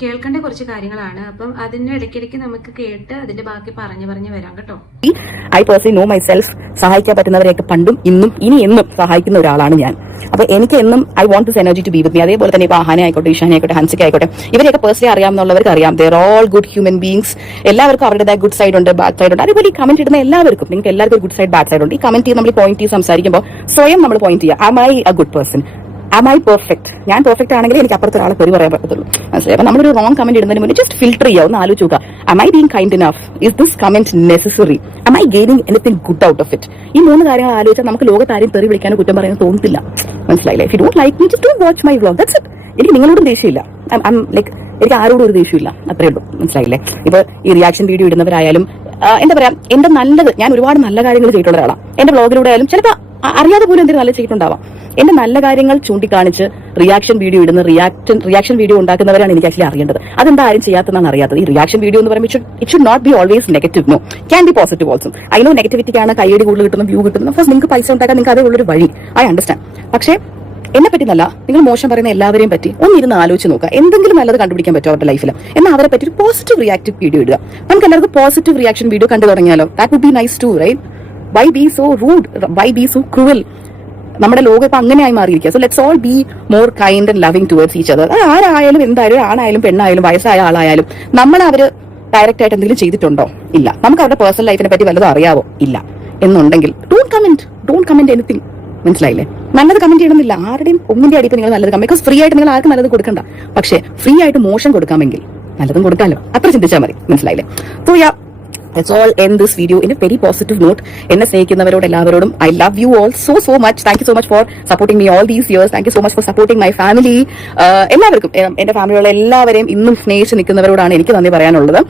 കേൾക്കേണ്ട കുറച്ച് കാര്യങ്ങളാണ്. അപ്പം അതിൻ്റെ ഇടയ്ക്കിടയ്ക്ക് നമുക്ക് കേട്ട് അതിന്റെ ബാക്കി പറഞ്ഞു വരാം കേട്ടോ. I personally know myself. സഹായിക്കാൻ പറ്റുന്നവരെയൊക്കെ പണ്ടും ഇന്നും ഇനി എന്നും സഹായിക്കുന്ന ഒരാളാണ് ഞാൻ. അപ്പൊ എനിക്ക് എന്നും I want this energy to be with me. അതേപോലെ തന്നെ ഇപ്പൊ ആഹാന ആയിക്കോട്ടെ, ഇഷാന ആയിക്കോട്ടെ, ഹൻസിക ആയിക്കോട്ടെ, ഇവരെയൊക്കെ പേഴ്സണലി അറിയാവുന്നവർക്ക് അറിയാം. They are all good human beings. എല്ലാവർക്കും അവരുടേതായ ഗുഡ് സൈഡ് ഉണ്ട്, ബാഡ് സൈഡ് ഉണ്ട്. അതേപോലെ ഈ കമന്റ് ഇടുന്ന എല്ലാവർക്കും, നിങ്ങൾക്ക് എല്ലാവർക്കും ഒരു ഗുഡ് സൈഡ് ബാഡ് സൈഡ് ഉണ്ട്. ഈ കമന്റ് നമ്മൾ പോയിന്റ് ചെയ്ത് സംസാരിക്കുമ്പോൾ സ്വയം നമ്മൾ പോയിന്റ് ചെയ്യുക, am I a good person, am I perfect. ഞാൻ പെർഫെക്റ്റ് ആണെങ്കിൽ എനിക്ക് അപ്പുറത്ത് ഒരാളെ പേര് പറയാൻ പറ്റത്തുള്ളൂ. മനസ്സിലായി? അപ്പൊ നമ്മളൊരു റോങ് കമന്റ് ഇടുന്നതിന് മുന്നേ ജസ്റ്റ് ഫിൽട്ടർ ചെയ്യുക, ഒന്ന് ആലോചിച്ച് നോക്കുക. Am I being kind enough? Is this comment necessary? Am I gaining anything good out of it? ഈ 3 കാര്യങ്ങൾ ആലോചിച്ചാൽ നമുക്ക് ലോകത്ത് ആരും തെറി വിളിക്കാനോ കുറ്റം പറയാനോ തോന്നത്തില്ല. മനസ്സിലായില്ലേ? If you don't like me just don't watch my vlog, that's it. എനിക്ക് നിങ്ങളോടും ദേഷ്യമില്ല. ലൈക്ക് എനിക്ക് ആരോടും ഒരു ദേഷ്യമില്ല, അത്രേ ഉള്ളൂ. മനസ്സിലായില്ലേ? ഇപ്പൊ ഈ റിയാക്ഷൻ വീഡിയോ ഇടുന്നവരായാലും എന്താ പറയാ, എന്റെ നല്ലത്, ഞാൻ ഒരുപാട് നല്ല കാര്യങ്ങൾ ചെയ്തിട്ടുള്ള ഒരാളാണ്. എന്റെ വ്ലോഗിലൂടെ ആയാലും ചിലപ്പോൾ അറിയാതെ പോലും എന്തെങ്കിലും നല്ല ചെയ്തിട്ടുണ്ടാവാം. എന്റെ നല്ല കാര്യങ്ങൾ ചൂണ്ടിക്കാണിച്ച് റിയാക്ഷൻ വീഡിയോ ഇടുന്ന റിയാക്ഷൻ വീഡിയോ ഉണ്ടാക്കുന്നവരാണ് എനിക്ക് ആക്ച്വലി അറിയേണ്ടത്. അതെന്താ ആരും ചെയ്യാത്തതാണ് അറിയാത്തത്. ഈ റിയാക്ഷൻ വീഡിയോ എന്ന് പറയുമ്പോൾ it should not be always negative. No, can be positive also. അതിനോ നെഗറ്റിവിറ്റിക്കാണ് കയ്യടി കൂടുതൽ കിട്ടുന്ന, വ്യൂ കിട്ടുന്ന. ഫസ്റ്റ് നിങ്ങൾക്ക് പൈസ ഉണ്ടാക്കാൻ നിങ്ങൾക്ക് അതേ ഉള്ളൊരു വഴി, ഐ അണ്ടർസ്റ്റാൻഡ്. പക്ഷേ എന്നെ പറ്റി നല്ല, നിങ്ങൾ മോശം പറയുന്ന എല്ലാവരെയും പറ്റി ഒന്നിരുന്ന് ആലോചിച്ച് നോക്കുക. എന്തെങ്കിലും നല്ലത് കണ്ടുപിടിക്കാൻ പറ്റുമോ അവരുടെ ലൈഫിൽ? എന്നാൽ അവരെ പറ്റി ഒരു പോസിറ്റീവ് റിയാക്റ്റീവ് വീഡിയോ ഇടുക. നമുക്ക് എല്ലാവർക്കും പോസിറ്റീവ് റിയാക്ഷൻ വീഡിയോ കണ്ടു തുടങ്ങിയാലോ? That would be nice too, right? Why be so rude? Why be so cruel? നമ്മുടെ ലോകം ഇപ്പൊ അങ്ങനെയായി മാറിയിരിക്കുക. So let's all be more kind and loving towards each other. അത് ആരായാലും എന്തായാലും, ആണായാലും പെണ്ണായാലും വയസ്സായ ആളായാലും, നമ്മൾ അവര് ഡയറക്റ്റ് ആയിട്ട് എന്തെങ്കിലും ചെയ്തിട്ടുണ്ടോ? ഇല്ല. നമുക്ക് അവരുടെ പേഴ്സണൽ ലൈഫിനെ പറ്റി വല്ലതും അറിയാവോ? ഇല്ല. എന്നുണ്ടെങ്കിൽ ഡോണ്ട് കമന്റ് എനിത്തിങ്. മനസ്സിലായില്ലേ? നല്ലത് കമന്റ് ചെയ്യണമെന്നില്ല. ആരുടെയും ഒന്നിന്റെ അടിപ്പ് നിങ്ങൾ നല്ലത് കമന്റ്, ബിക്കോസ് ഫ്രീ ആയിട്ട് നിങ്ങൾ ആർക്കും നല്ലത് കൊടുക്കണ്ട. പക്ഷേ ഫ്രീ ആയിട്ട് മോശം കൊടുക്കാമെങ്കിൽ നല്ലതും കൊടുക്കാമല്ലോ. അത്ര ചിന്തിച്ചാൽ മതി. മനസ്സിലായില്ലേ? So yeah, let's all end this video in a very positive note. എന്നെ സ്നേഹിക്കുന്നവരോട് എല്ലാവരോടും I love you all so much. Thank you so much for supporting me all these years. Thank you so much for supporting my family. എല്ലാവർക്കും, എന്റെ ഫാമിലിയുള്ള എല്ലാവരെയും ഇന്നും സ്നേഹിച്ച് നിൽക്കുന്നവരോടാണ് എനിക്ക് നന്ദി പറയാനുള്ളത്.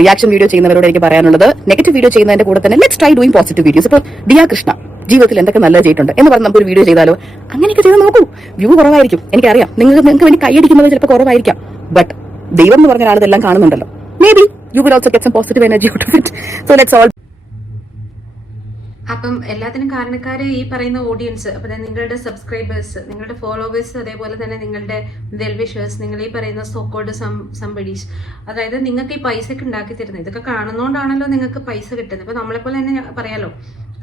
റിയാക്ഷൻ വീഡിയോ ചെയ്യുന്നവരോട് എനിക്ക് പറയാനുള്ളത്, നെഗറ്റീവ് വീഡിയോ ചെയ്യുന്നതിന്റെ കൂടെ തന്നെ let's try doing positive videos. ഇപ്പോൾ ദിയാകൃഷ്ണ ജീവിതത്തിൽ എന്തൊക്കെ നല്ലത് ചെയ്തിട്ടുണ്ട് എന്ന് പറഞ്ഞ് നമുക്കൊരു വീഡിയോ ചെയ്താലോ? അങ്ങനെയൊക്കെ ചെയ്താൽ നോക്കൂ, വ്യൂ കുറവായിരിക്കും, എനിക്കറിയാം. നിങ്ങൾക്ക് വേണ്ടി കൈയടിക്കുന്നത് ചിലപ്പോൾ കുറവായിരിക്കാം. ബട്ട് ദൈവം എന്ന് പറഞ്ഞ ആൾ ഇതെല്ലാം കാണുന്നുണ്ടല്ലോ. Maybe you will also get some positive energy out of it. So let's all. അപ്പം എല്ലാത്തിനും കാരണക്കാര് ഈ പറയുന്ന ഓഡിയൻസ്, അപ്പൊ നിങ്ങളുടെ സബ്സ്ക്രൈബേഴ്സ്, നിങ്ങളുടെ ഫോളോവേഴ്സ്, അതേപോലെ തന്നെ നിങ്ങളുടെ വെൽ വിഷേഴ്സ്, നിങ്ങൾ ഈ പറയുന്ന സോക്കോൾഡ് സംബഡീസ്, അതായത് നിങ്ങൾക്ക് ഈ പൈസയൊക്കെ ഉണ്ടാക്കി തരുന്നത്, ഇതൊക്കെ കാണുന്നതുകൊണ്ടാണല്ലോ നിങ്ങൾക്ക് പൈസ കിട്ടുന്നത്. ഇപ്പൊ നമ്മളെപ്പോലെ തന്നെ പറയാലോ,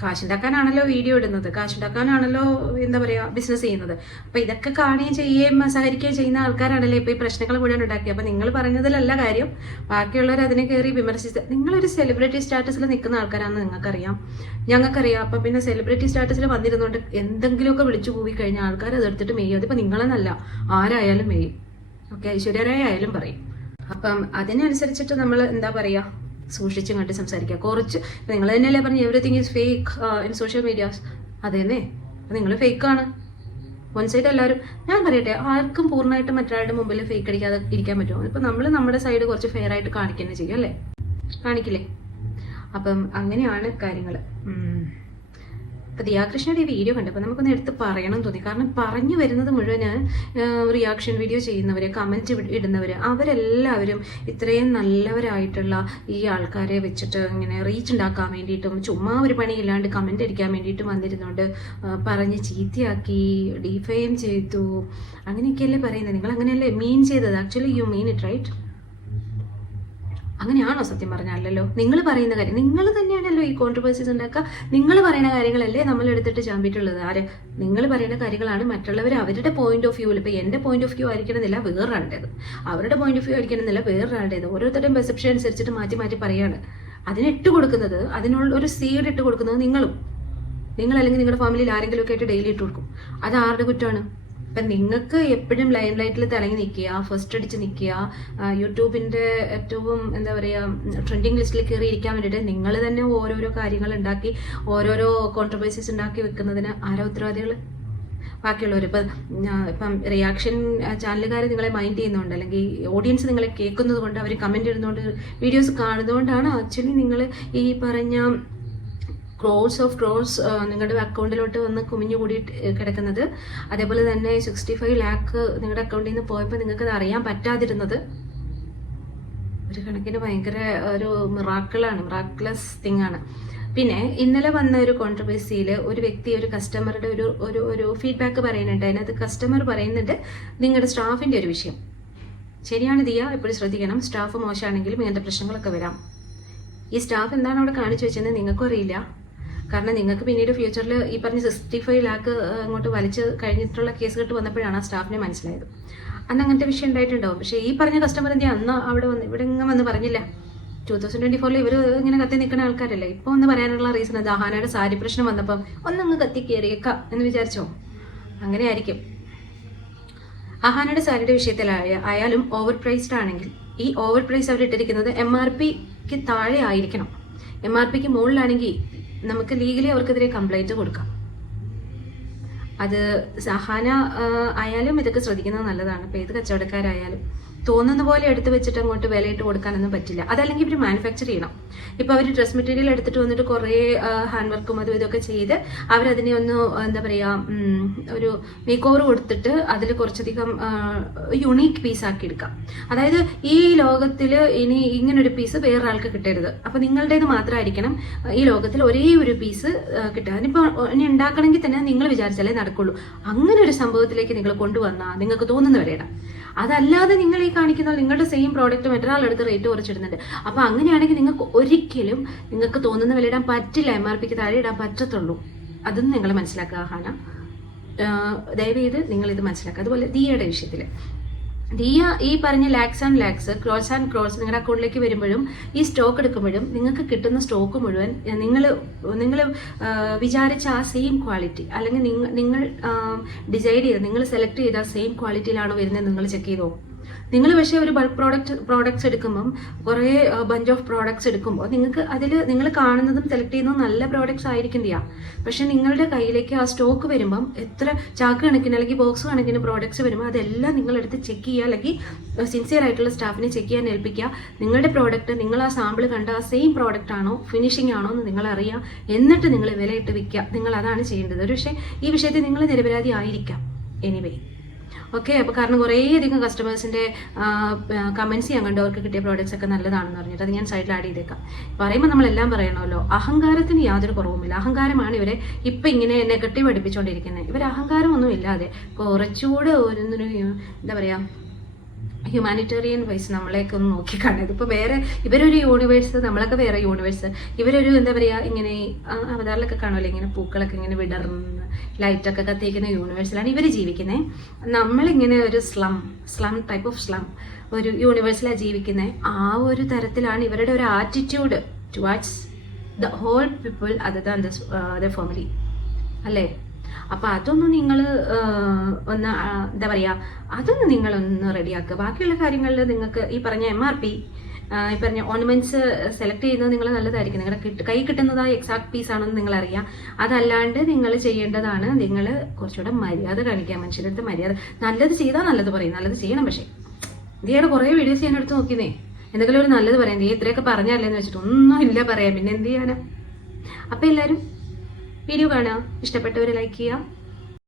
കാശുണ്ടാക്കാനാണല്ലോ വീഡിയോ ഇടുന്നത്, കാശുണ്ടാക്കാനാണല്ലോ എന്താ പറയുക ബിസിനസ് ചെയ്യുന്നത്. അപ്പൊ ഇതൊക്കെ കാണുകയും ചെയ്യുകയും സഹകരിക്കുകയും ചെയ്യുന്ന ആൾക്കാരാണല്ലോ ഇപ്പൊ ഈ പ്രശ്നങ്ങൾ മുഴുവൻ ഉണ്ടാക്കി. അപ്പൊ നിങ്ങൾ പറഞ്ഞതിലല്ല കാര്യം, ബാക്കിയുള്ളവർ അതിനെ കയറി വിമർശിച്ച്, നിങ്ങളൊരു സെലിബ്രിറ്റി സ്റ്റാറ്റസിൽ നിൽക്കുന്ന ആൾക്കാരാണെന്ന് നിങ്ങൾക്കറിയാം, ഞങ്ങൾക്കറിയാം. അപ്പൊ പിന്നെ സെലിബ്രിറ്റി സ്റ്റാറ്റസിൽ വന്നിരുന്നുകൊണ്ട് എന്തെങ്കിലുമൊക്കെ വിളിച്ചു പോയി കഴിഞ്ഞാൽ ആൾക്കാർ അതെടുത്തിട്ട് മെയ്യും. അതിപ്പോ നിങ്ങളെന്നല്ല, ആരായാലും മെയ്യും. ഓക്കെ, ഐശ്വര്യരായ ആയാലും പറയും. അപ്പം അതിനനുസരിച്ചിട്ട് നമ്മൾ എന്താ പറയുക, സൂക്ഷിച്ചും കണ്ട് സംസാരിക്കുക. കുറച്ച് നിങ്ങൾ തന്നെയല്ലേ പറഞ്ഞു everything is fake in social medias. അതേന്നേ, നിങ്ങൾ ഫേക്കാണ്. വൺ സൈഡ് എല്ലാവരും, ഞാൻ പറയട്ടെ, ആർക്കും പൂർണ്ണമായിട്ട് മറ്റൊരാളുടെ മുമ്പിൽ ഫേക്ക് അടിക്കാതെ ഇരിക്കാൻ പറ്റുമോ? ഇപ്പം നമ്മൾ നമ്മുടെ സൈഡ് കുറച്ച് ഫെയർ ആയിട്ട് കാണിക്കുന്നത് ചെയ്യും അല്ലേ? കാണിക്കില്ലേ? അപ്പം അങ്ങനെയാണ് കാര്യങ്ങൾ. അപ്പോൾ ദിയാകൃഷ്ണയുടെ ഈ വീഡിയോ കണ്ടപ്പോൾ നമുക്കൊന്ന് എടുത്ത് പറയണം തോന്നി. കാരണം പറഞ്ഞു വരുന്നത് മുഴുവന് റിയാക്ഷൻ വീഡിയോ ചെയ്യുന്നവർ, കമൻറ്റ് ഇടുന്നവർ, അവരെല്ലാവരും ഇത്രയും നല്ലവരായിട്ടുള്ള ഈ ആൾക്കാരെ വെച്ചിട്ട് ഇങ്ങനെ റീച്ച് ഉണ്ടാക്കാൻ വേണ്ടിയിട്ടും ചുമ്മാ ഒരു പണിയില്ലാണ്ട് കമൻറ്റ് അടിക്കാൻ വേണ്ടിയിട്ടും വന്നിരുന്നുകൊണ്ട് പറഞ്ഞ് ചീത്തയാക്കി, ഡിഫെയിം ചെയ്തു, അങ്ങനെയൊക്കെയല്ലേ പറയുന്നത്. നിങ്ങൾ അങ്ങനെയല്ലേ മീൻ ചെയ്തത്? Actually you mean it, right? അങ്ങനെയാണോ? സത്യം പറഞ്ഞല്ലോ, നിങ്ങൾ പറയുന്ന കാര്യം, നിങ്ങൾ തന്നെയാണല്ലോ ഈ കോൺട്രവേഴ്സീസ് ഉണ്ടാക്കുക. നിങ്ങൾ പറയുന്ന കാര്യങ്ങളല്ലേ നമ്മൾ എടുത്തിട്ട് ചാമ്പിട്ടുള്ളത്. ആര്? നിങ്ങൾ പറയുന്ന കാര്യങ്ങളാണ് മറ്റുള്ളവർ അവരുടെ പോയിന്റ് ഓഫ് വ്യൂവിൽ, ഇപ്പോൾ എൻ്റെ പോയിന്റ് ഓഫ് വ്യൂ ആയിരിക്കണമെന്നില്ല വേറൊരാളുടേത്, അവരുടെ പോയിന്റ് ഓഫ് വ്യൂ ആയിരിക്കണമെന്നില്ല വേറൊരാളുടേത്. ഓരോരുത്തരുടെയും പെർസെപ്ഷൻ അനുസരിച്ചിട്ട് മാറ്റി മാറ്റി പറയുകയാണ്. അതിനിട്ട് കൊടുക്കുന്നത്, അതിനുള്ള ഒരു സീഡ് ഇട്ട് കൊടുക്കുന്നത് നിങ്ങളും. നിങ്ങൾ അല്ലെങ്കിൽ നിങ്ങളുടെ ഫാമിലിയിൽ ആരെങ്കിലും ഒക്കെ ആയിട്ട് ഡെയിലി ഇട്ട് കൊടുക്കും. അത് ആരുടെ കുറ്റമാണ്? അപ്പം നിങ്ങൾക്ക് എപ്പോഴും ലൈം ലൈറ്റിൽ തിളങ്ങി നിൽക്കുക, ഫസ്റ്റ് അടിച്ച് നിൽക്കുക, യൂട്യൂബിൻ്റെ ഏറ്റവും എന്താ പറയുക ട്രെൻഡിങ് ലിസ്റ്റിൽ കയറി ഇരിക്കാൻ വേണ്ടിയിട്ട് നിങ്ങൾ തന്നെ ഓരോരോ കാര്യങ്ങൾ ഉണ്ടാക്കി ഓരോരോ കോൺട്രവേഴ്സീസ് ഉണ്ടാക്കി വെക്കുന്നതിന് ആരാ ഉത്തരവാദികൾ? ബാക്കിയുള്ളവർ. ഇപ്പം റിയാക്ഷൻ ചാനലുകാർ നിങ്ങളെ മൈൻഡ് ചെയ്യുന്നുണ്ട്, അല്ലെങ്കിൽ ഓഡിയൻസ് നിങ്ങളെ കേൾക്കുന്നത് കൊണ്ട്, അവർ കമൻറ്റ് ഇടുന്നതുകൊണ്ട്, വീഡിയോസ് കാണുന്നതുകൊണ്ടാണ് ആക്ച്വലി നിങ്ങൾ ഈ പറഞ്ഞ ക്രോർസ് ഓഫ് ക്രോർസ് നിങ്ങളുടെ അക്കൗണ്ടിലോട്ട് വന്ന് കുമിഞ്ഞുകൂടി കിടക്കുന്നത്. അതേപോലെ തന്നെ 65 ലാക്ക് നിങ്ങളുടെ അക്കൗണ്ടിൽ നിന്ന് പോയപ്പോൾ നിങ്ങൾക്കത് അറിയാൻ പറ്റാതിരുന്നത് ഒരു കണക്കിന് ഭയങ്കര ഒരു മിറാക്കിളസ് തിങ് ആണ്. പിന്നെ ഇന്നലെ വന്ന ഒരു കോൺട്രവേഴ്സിയിൽ ഒരു വ്യക്തി ഒരു കസ്റ്റമറുടെ ഒരു ഫീഡ്ബാക്ക് പറയുന്നുണ്ട്. അതിനകത്ത് കസ്റ്റമർ പറയുന്നുണ്ട് നിങ്ങളുടെ സ്റ്റാഫിൻ്റെ ഒരു വിഷയം. ശരിയാണ് ദിയ, എപ്പോഴും ശ്രദ്ധിക്കണം. സ്റ്റാഫ് മോശമാണെങ്കിലും ഇങ്ങനത്തെ പ്രശ്നങ്ങളൊക്കെ വരാം. ഈ സ്റ്റാഫ് എന്താണ് അവിടെ കാണിച്ചു വെച്ചതെന്ന് നിങ്ങൾക്കും അറിയില്ല. കാരണം നിങ്ങൾക്ക് പിന്നീട് ഫ്യൂച്ചറിൽ ഈ പറഞ്ഞ 65 ലാക്ക് അങ്ങോട്ട് വലിച്ച് കഴിഞ്ഞിട്ടുള്ള കേസ് കെട്ട് വന്നപ്പോഴാണ് ആ സ്റ്റാഫിനെ മനസ്സിലായത്. അന്ന് അങ്ങനത്തെ വിഷയം ഉണ്ടായിട്ടുണ്ടാവും. പക്ഷേ ഈ പറഞ്ഞ കസ്റ്റമർ എന്തിനാ അന്ന് അവിടെ വന്ന് ഇവിടെ ഇങ്ങനെ വന്ന് പറഞ്ഞില്ല? 2024 ഇവർ ഇങ്ങനെ കത്തി നിൽക്കുന്ന ആൾക്കാരല്ലേ. ഇപ്പോൾ ഒന്ന് പറയാനുള്ള റീസൺ അത് അഹാനയുടെ സാരി പ്രശ്നം വന്നപ്പം ഒന്നങ്ങ് കത്തി കയറിയേക്കാം എന്ന് വിചാരിച്ചോ? അങ്ങനെ ആയിരിക്കും. അഹാനയുടെ സാരിയുടെ വിഷയത്തിലായാലും ഓവർ പ്രൈസ്ഡ് ആണെങ്കിൽ ഈ ഓവർ പ്രൈസ് അവരിട്ടിരിക്കുന്നത് MRPക്ക് താഴെ ആയിരിക്കണം. MRPക്ക് മുകളിലാണെങ്കിൽ നമുക്ക് ലീഗലി അവർക്കെതിരെ കംപ്ലൈൻറ്റ് കൊടുക്കാം. അത് അഹാന ആയാലും ഇതൊക്കെ ശ്രദ്ധിക്കുന്നത് നല്ലതാണ്. ഇപ്പോൾ ഏത് കച്ചവടക്കാരായാലും തോന്നുന്ന പോലെ എടുത്ത് വെച്ചിട്ട് അങ്ങോട്ട് വിലയിട്ട് കൊടുക്കാനൊന്നും പറ്റില്ല. അതല്ലെങ്കിൽ ഇവർ മാനുഫാക്ചർ ചെയ്യണം. ഇപ്പോൾ അവർ ഡ്രസ് മെറ്റീരിയൽ എടുത്തിട്ട് വന്നിട്ട് കുറേ ഹാൻഡ് വർക്കും അതും ഇതൊക്കെ ചെയ്ത് അവരതിനെ ഒന്ന് എന്താ പറയുക ഒരു മേക്ക് ഓവർ കൊടുത്തിട്ട് അതിൽ കുറച്ചധികം യുണീക്ക് പീസാക്കി എടുക്കാം. അതായത് ഈ ലോകത്തിൽ ഇനി ഇങ്ങനൊരു പീസ് വേറൊരാൾക്ക് കിട്ടരുത്. അപ്പോൾ നിങ്ങളുടേത് മാത്രമായിരിക്കണം ഈ ലോകത്തിൽ ഒരേ ഒരു പീസ് കിട്ടുക. അതിനിപ്പോൾ ഇനി ഉണ്ടാക്കണമെങ്കിൽ തന്നെ നിങ്ങൾ വിചാരിച്ചാലേ നടക്കുള്ളൂ. അങ്ങനെ ഒരു സംഭവത്തിലേക്ക് നിങ്ങൾ കൊണ്ടുവന്നാൽ നിങ്ങൾക്ക് തോന്നുന്ന വരെയിടാം. അതല്ലാതെ നിങ്ങൾ ഈ കാണിക്കുന്ന നിങ്ങളുടെ സെയിം പ്രോഡക്റ്റ് മറ്റൊരാളെടുത്ത് റേറ്റ് കുറച്ചിടുന്നുണ്ട്. അപ്പോൾ അങ്ങനെയാണെങ്കിൽ നിങ്ങൾക്ക് ഒരിക്കലും നിങ്ങൾക്ക് തോന്നുന്ന വില ഇടാൻ പറ്റില്ല. MRPക്ക് താഴെ ഇടാൻ പറ്റത്തുള്ളൂ. അതൊന്നും നിങ്ങൾ മനസ്സിലാക്കുക ഹാന. ദയവേത് നിങ്ങളിത് മനസ്സിലാക്കുക. അതുപോലെ ദിയയുടെ വിഷയത്തിൽ ദിയ ഈ പറഞ്ഞ lakhs and lakhs cross and cross നിങ്ങളുടെ അക്കൗണ്ടിലേക്ക് വരുമ്പോഴും ഈ സ്റ്റോക്ക് എടുക്കുമ്പോഴും നിങ്ങൾക്ക് കിട്ടുന്ന സ്റ്റോക്ക് മുഴുവൻ നിങ്ങൾ വിചാരിച്ച ആ സെയിം ക്വാളിറ്റി അല്ലെങ്കിൽ നിങ്ങൾ ഡിസൈഡ് ചെയ്ത് നിങ്ങൾ സെലക്ട് ചെയ്ത സെയിം ക്വാളിറ്റിയിലാണോ വരുന്നത് നിങ്ങൾ ചെക്ക് ചെയ്തോ? നിങ്ങൾ പക്ഷേ ഒരു ബൾക്ക് പ്രോഡക്ട്സ് എടുക്കുമ്പം കുറേ ബഞ്ച് ഓഫ് പ്രോഡക്ട്സ് എടുക്കുമ്പോൾ നിങ്ങൾക്ക് അതിൽ നിങ്ങൾ കാണുന്നതും സെലക്ട് ചെയ്യുന്നതും നല്ല പ്രോഡക്ട്സ് ആയിരിക്കും ചെയ്യാം. പക്ഷെ നിങ്ങളുടെ കയ്യിലേക്ക് ആ സ്റ്റോക്ക് വരുമ്പം എത്ര ചാക്ക് കണക്കിന് അല്ലെങ്കിൽ ബോക്സ് കണക്കിന് പ്രോഡക്ട്സ് വരുമ്പോൾ അതെല്ലാം നിങ്ങളെടുത്ത് ചെക്ക് ചെയ്യുക, അല്ലെങ്കിൽ സിൻസിയർ ആയിട്ടുള്ള സ്റ്റാഫിനെ ചെക്ക് ചെയ്യാൻ ഏൽപ്പിക്കുക. നിങ്ങളുടെ പ്രോഡക്റ്റ് നിങ്ങൾ ആ സാമ്പിൾ കണ്ട ആ സെയിം പ്രോഡക്റ്റ് ആണോ ഫിനിഷിംഗ് ആണോ എന്ന് നിങ്ങൾ അറിയുക. എന്നിട്ട് നിങ്ങൾ വിലയിട്ട് വിൽക്കുക. നിങ്ങൾ അതാണ് ചെയ്യേണ്ടത്. ഒരു പക്ഷേ ഈ വിഷയത്തിൽ നിങ്ങൾ നിരപരാധി ആയിരിക്കാം. Anyway okay. അപ്പോൾ കാരണം കുറേയധികം കസ്റ്റമേഴ്സിൻ്റെ കമൻസ് ഞാൻ കണ്ടു അവർക്ക് കിട്ടിയ പ്രോഡക്റ്റ്സ് ഒക്കെ നല്ലതാണെന്ന് പറഞ്ഞിട്ട് അത് ഞാൻ സൈഡിൽ ആഡ് ചെയ്തേക്കാം. പറയുമ്പോൾ നമ്മളെല്ലാം പറയണമല്ലോ. അഹങ്കാരത്തിന് യാതൊരു കുറവുമില്ല. അഹങ്കാരമാണ് ഇവരെ ഇപ്പം ഇങ്ങനെ നെഗറ്റീവ് പഠിപ്പിച്ചുകൊണ്ടിരിക്കുന്നത്. ഇവർ അഹങ്കാരമൊന്നും ഇല്ലാതെ കുറച്ചുകൂടെ എന്താ പറയുക ഹ്യൂമാനിറ്റേറിയൻ വൈസ് നമ്മളെയൊക്കെ ഒന്ന് നോക്കിക്കാണുന്നത്. ഇതിപ്പോൾ വേറെ ഇവരൊരു യൂണിവേഴ്സ്, നമ്മളൊക്കെ വേറെ യൂണിവേഴ്സ്. ഇവരൊരു എന്താ പറയുക ഇങ്ങനെ അവതാറിലൊക്കെ കാണുമല്ലോ ഇങ്ങനെ പൂക്കളൊക്കെ ഇങ്ങനെ വിടർന്ന് ലൈറ്റൊക്കെ കത്തിക്കുന്ന യൂണിവേഴ്സിലാണ് ഇവർ ജീവിക്കുന്നത്. നമ്മളിങ്ങനെ ഒരു സ്ലം ടൈപ്പ് ഓഫ് സ്ലം ഒരു യൂണിവേഴ്സിലാണ് ജീവിക്കുന്നത്. ആ ഒരു തരത്തിലാണ് ഇവരുടെ ഒരു attitude towards the whole people other than the family അല്ലേ? അപ്പം അതൊന്നും നിങ്ങൾ ഒന്ന് എന്താ പറയുക അതൊന്നും നിങ്ങളൊന്ന് റെഡിയാക്കുക. ബാക്കിയുള്ള കാര്യങ്ങളിൽ നിങ്ങൾക്ക് ഈ പറഞ്ഞ MRP ഈ പറഞ്ഞ ഓർണമെന്റ്സ് സെലക്ട് ചെയ്യുന്നത് നിങ്ങൾ നല്ലതായിരിക്കും. നിങ്ങളുടെ കൈ കിട്ടുന്നതായ എക്സാക്ട് പീസ് ആണെന്ന് നിങ്ങൾ അറിയാം. അതല്ലാണ്ട് നിങ്ങൾ ചെയ്യേണ്ടതാണ് നിങ്ങൾ കുറച്ചുകൂടെ മര്യാദ കാണിക്കുക. മനുഷ്യരുടെ മര്യാദ. നല്ലത് ചെയ്താൽ നല്ലത് പറയും, നല്ലത് ചെയ്യണം. പക്ഷേ ദിയയുടെ കുറേ വീഡിയോസ് ഞാൻ എടുത്ത് നോക്കിയതേ എന്തെങ്കിലും ഒരു നല്ലത് പറയാം. ദിയ ഇത്രയൊക്കെ പറഞ്ഞല്ലേന്ന് വെച്ചിട്ട് ഒന്നും ഇല്ല പറയാം. പിന്നെ എന്ത് ചെയ്യാനാ? അപ്പം എല്ലാവരും വീഡിയോ കാണുക. ഇഷ്ടപ്പെട്ടവർ ലൈക്ക് ചെയ്യുക.